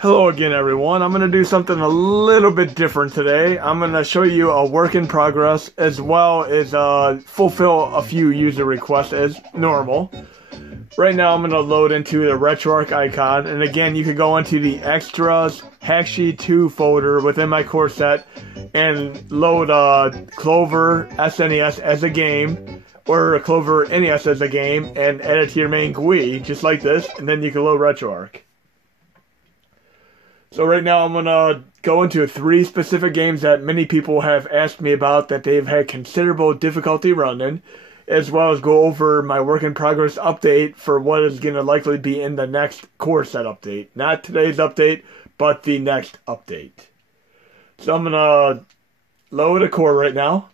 Hello again, everyone. I'm going to do something a little bit different today. I'm going to show you a work in progress as well as fulfill a few user requests as normal. Right now I'm going to load into the Retroarch Icon, and again you can go into the Extras Hacksheet 2 folder within my core set and load Clover SNES as a game, or Clover NES as a game, and add it to your main GUI, just like this, and then you can load Retroarch. So right now I'm going to go into 3 specific games that many people have asked me about that they've had considerable difficulty running, as well as go over my work in progress update for what is going to likely be in the next core set update. Not today's update, but the next update. So I'm going to load a core right now.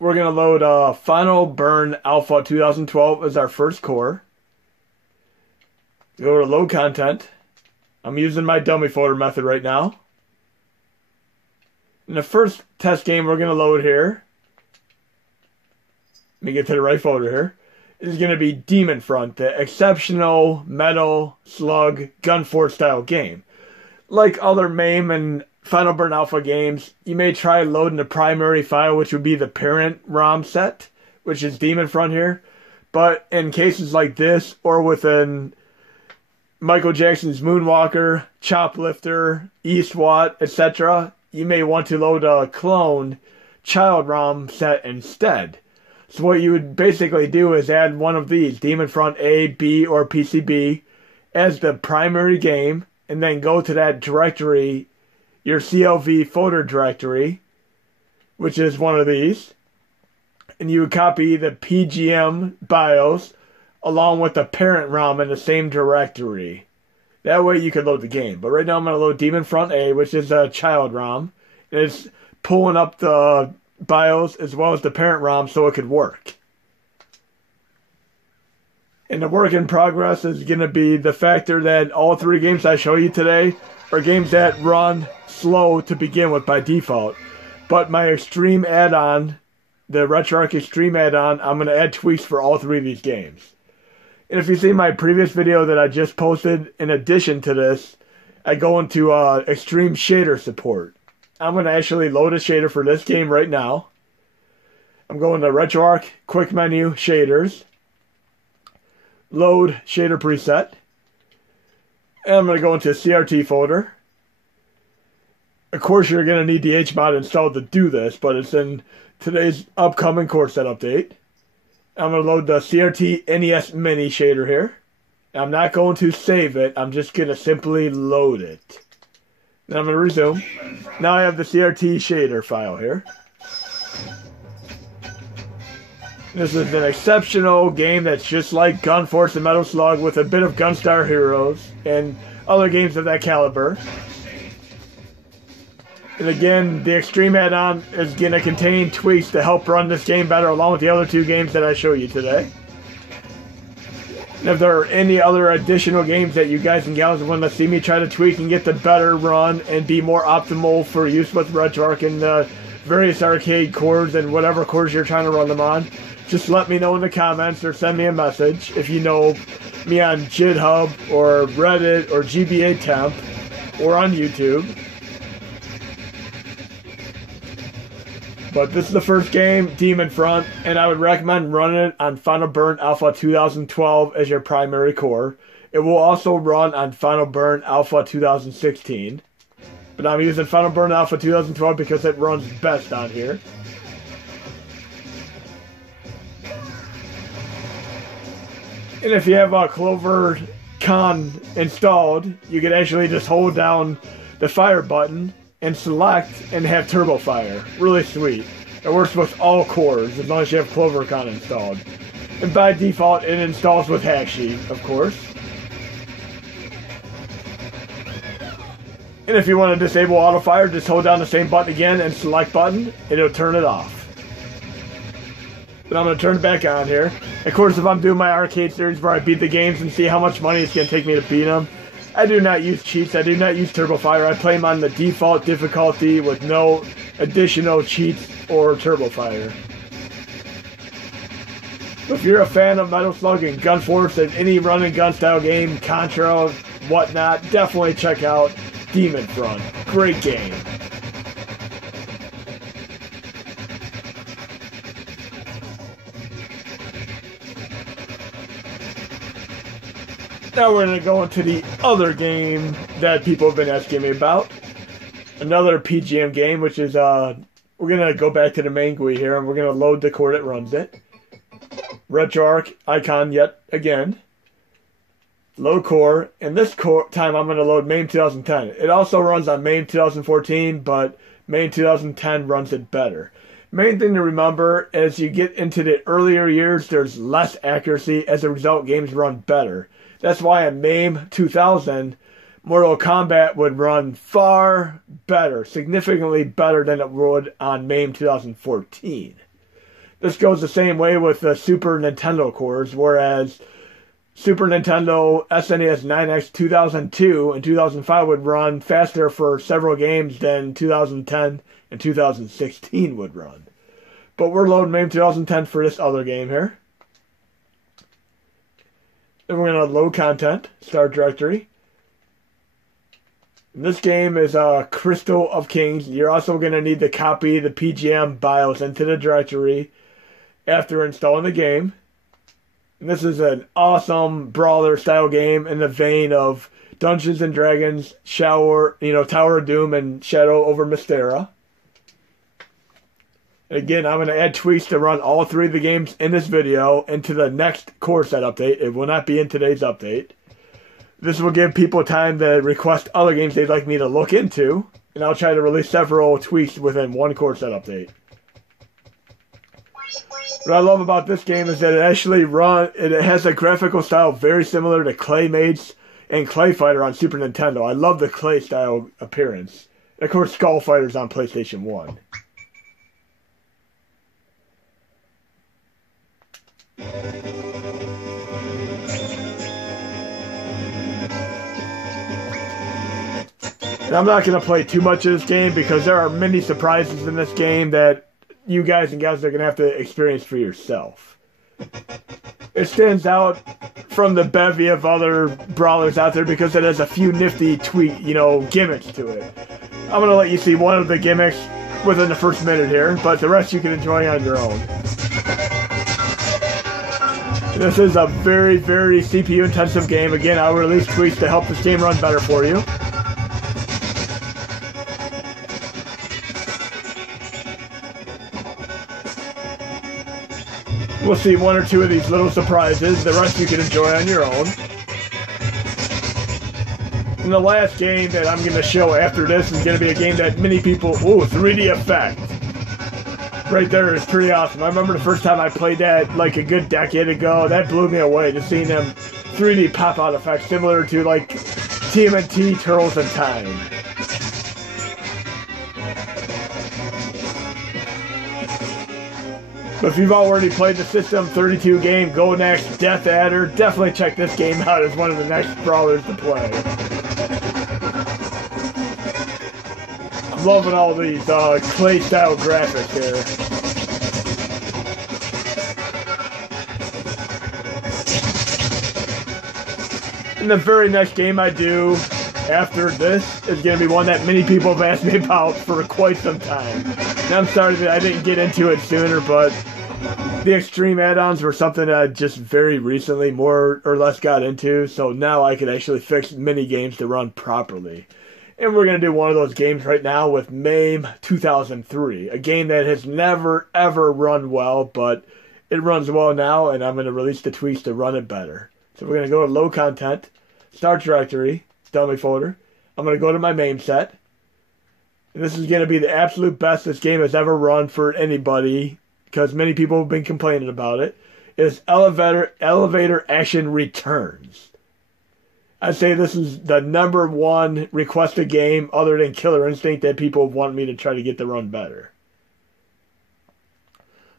We're going to load Final Burn Alpha 2012 as our first core. Go to load content. I'm using my dummy folder method right now. And the first test game we're going to load here, let me get to the right folder here, is going to be Demon Front, the exceptional metal slug gunforce style game. Like other MAME and Final Burn Alpha games, you may try loading the primary file, which would be the parent ROM set, which is Demon Front here. But in cases like this, or within Michael Jackson's Moonwalker, Choplifter, Eastwat, etc., you may want to load a clone child ROM set instead. So what you would basically do is add one of these, Demon Front A, B, or PCB, as the primary game, and then go to that directory, your CLV folder directory, which is one of these, and you would copy the PGM BIOS along with the parent ROM in the same directory. That way you can load the game. But right now I'm going to load Demon Front A, which is a child ROM. And it's pulling up the BIOS as well as the parent ROM so it could work. And the work in progress is going to be the factor that all 3 games I show you today are games that run slow to begin with by default. But my Xtreme Add-On, the Retroarch Xtreme Add-On, I'm going to add tweaks for all 3 of these games. And if you see my previous video that I just posted, in addition to this, I go into Extreme Shader support. I'm going to actually load a shader for this game right now. I'm going to Retroarch, Quick Menu, Shaders, Load Shader Preset, and I'm going to go into CRT folder. Of course, you're going to need the HMod installed to do this, but it's in today's upcoming core set update. I'm going to load the CRT NES Mini shader here. I'm not going to save it. I'm just going to simply load it. Then I'm going to resume. Now I have the CRT shader file here. This is an exceptional game that's just like Gunforce and Metal Slug with a bit of Gunstar Heroes and other games of that caliber. And again, the Xtreme Add-On is going to contain tweaks to help run this game better along with the other 2 games that I show you today. And if there are any other additional games that you guys and gals want to see me try to tweak and get the better run and be more optimal for use with Retroarch and the various arcade cores and whatever cores you're trying to run them on, just let me know in the comments or send me a message if you know me on GitHub or Reddit or GBA Temp or on YouTube. But this is the first game, Demon Front, and I would recommend running it on Final Burn Alpha 2012 as your primary core. It will also run on Final Burn Alpha 2016. But I'm using Final Burn Alpha 2012 because it runs best on here. And if you have a Clover Con installed, you can actually just hold down the fire button and select and have turbo fire. Really sweet. It works with all cores as long as you have CloverCon installed. And by default it installs with Hacksheet, of course. And if you want to disable auto fire, just hold down the same button again and select button and it'll turn it off. But I'm going to turn it back on here. Of course, if I'm doing my arcade series where I beat the games and see how much money it's going to take me to beat them, I do not use cheats, I do not use turbo fire. I play them on the default difficulty with no additional cheats or turbo fire. If you're a fan of Metal Slug and Gunforce and any run and gun style game, Contra, whatnot, definitely check out Demon Front. Great game. Now we're going to go into the other game that people have been asking me about. Another PGM game, which is, we're going to go back to the main GUI here, and we're going to load the core that runs it. Retroarch Icon yet again. Load core, and this time I'm going to load MAME 2010. It also runs on MAME 2014, but MAME 2010 runs it better. Main thing to remember, as you get into the earlier years, there's less accuracy. As a result, games run better. That's why on MAME 2000, Mortal Kombat would run far better, significantly better than it would on MAME 2014. This goes the same way with the Super Nintendo cores, whereas Super Nintendo SNES 9X 2002 and 2005 would run faster for several games than 2010 and 2016 would run. But we're loading MAME 2010 for this other game here. Then we're going to load content, start directory. And this game is Crystal of Kings. You're also going to need to copy the PGM BIOS into the directory after installing the game. And this is an awesome brawler style game in the vein of Dungeons and Dragons, Tower of Doom, and Shadow over Mystera. Again, I'm going to add tweaks to run all three of the games in this video into the next core set update. It will not be in today's update. This will give people time to request other games they'd like me to look into, and I'll try to release several tweaks within one core set update. What I love about this game is that it has a graphical style very similar to Claymates and Clay Fighter on Super Nintendo. I love the Clay style appearance. And of course, Skull Fighter's on PlayStation 1. And I'm not going to play too much of this game because there are many surprises in this game that you guys and gals are going to have to experience for yourself. It stands out from the bevy of other brawlers out there because it has a few nifty gimmicks to it. I'm going to let you see one of the gimmicks within the first minute here, but the rest you can enjoy on your own. This is a very, very CPU intensive game. Again, I'll release tweaks to help this game run better for you. We'll see one or two of these little surprises. The rest you can enjoy on your own. And the last game that I'm going to show after this is going to be a game that many people... Ooh, 3D effect. Right there is pretty awesome. I remember the first time I played that like a good decade ago. That blew me away, just seeing them 3D pop-out effects similar to like TMNT Turtles in Time. But if you've already played the System 32 game, Go Next, Death Adder, definitely check this game out as one of the next brawlers to play. I'm loving all these clay-style graphics here. And the very next game I do after this is going to be one that many people have asked me about for quite some time. And I'm sorry that I didn't get into it sooner, but the Xtreme Add-ons were something that I just very recently more or less got into, so now I can actually fix mini games to run properly. And we're going to do one of those games right now with MAME 2003, a game that has never ever run well, but it runs well now, and I'm going to release the tweaks to run it better. So we're going to go to Load Content, Start Directory, Dummy Folder. I'm going to go to my MAME set. And this is going to be the absolute best this game has ever run for anybody, because many people have been complaining about it. Is Elevator Action Returns. I'd say this is the #1 requested game other than Killer Instinct that people want me to try to get to run better.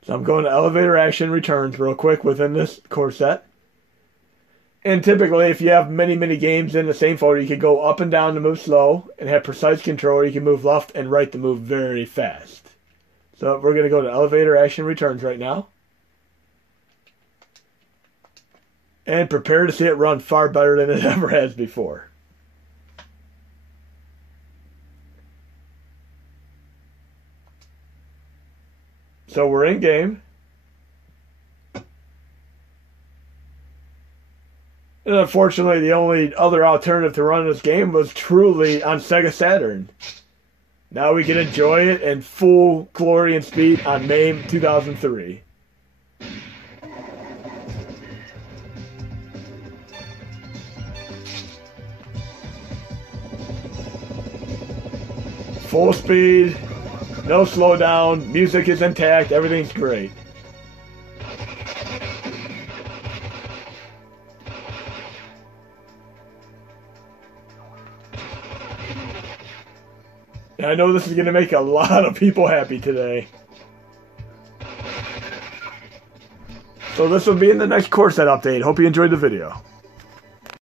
So I'm going to Elevator Action Returns real quick within this core set. And typically, if you have many games in the same folder, you can go up and down to move slow and have precise control. You can move left and right to move very fast. So we're going to go to Elevator Action Returns right now. And prepare to see it run far better than it ever has before. So we're in game. And unfortunately, the only other alternative to run this game was truly on Sega Saturn. Now we can enjoy it in full glory and speed on May 2003. Full speed, no slowdown, music is intact, everything's great. And I know this is going to make a lot of people happy today. So this will be in the next core set update. Hope you enjoyed the video.